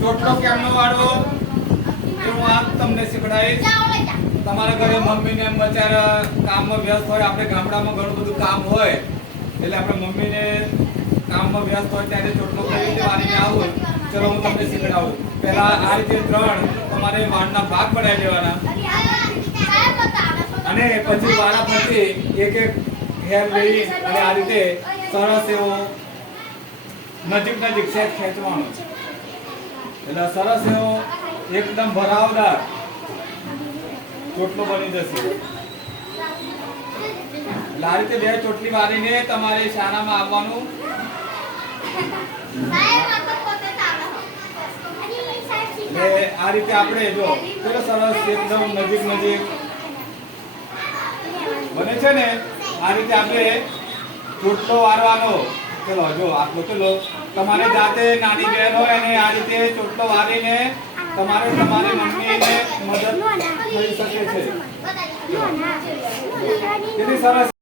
ચોટલો કેમનો વાળવો એ હું આ તમને શીખડાવીશ. તમારા ઘરે મમ્મીને એમ બચારા કામમાં વ્યસ્ત હોય, આપણે ગામડામાં ઘણું બધું કામ હોય એટલે આપણે મમ્મીને કામમાં વ્યસ્ત હોય ત્યારે ચોટલો કઈ રીતે વાળીને આવું, ચલો હું તમને શીખડાવું. પહેલા આ રીતે 3 તમારે વાળના ભાગ બનાવી દેવાના અને પછી વાળા પરથી એક એક હેર લઈ અને આ રીતે સરસ એવો નજીક સેટ ખેંચવાનો એટલે સરસ એવો એકદમ ભરાવદાર ચોટલો બની જશે. એટલે આ રીતે 2 ચોટલી વાળીને તમારે શાળામાં આવવાનું. આ રીતે આપણે જો પેલો સરસ એકદમ નજીક બને છે ને, આ રીતે આપણે ચોટલો વાળવાનો. ચલો જો આટલો ચલો તમારે જાતે નાની બહેન હોય અને આ રીતે ચોટલો વાળીને તમારે તમારી મમ્મીને મદદ થઈ શકે છે. કેટલી સરસ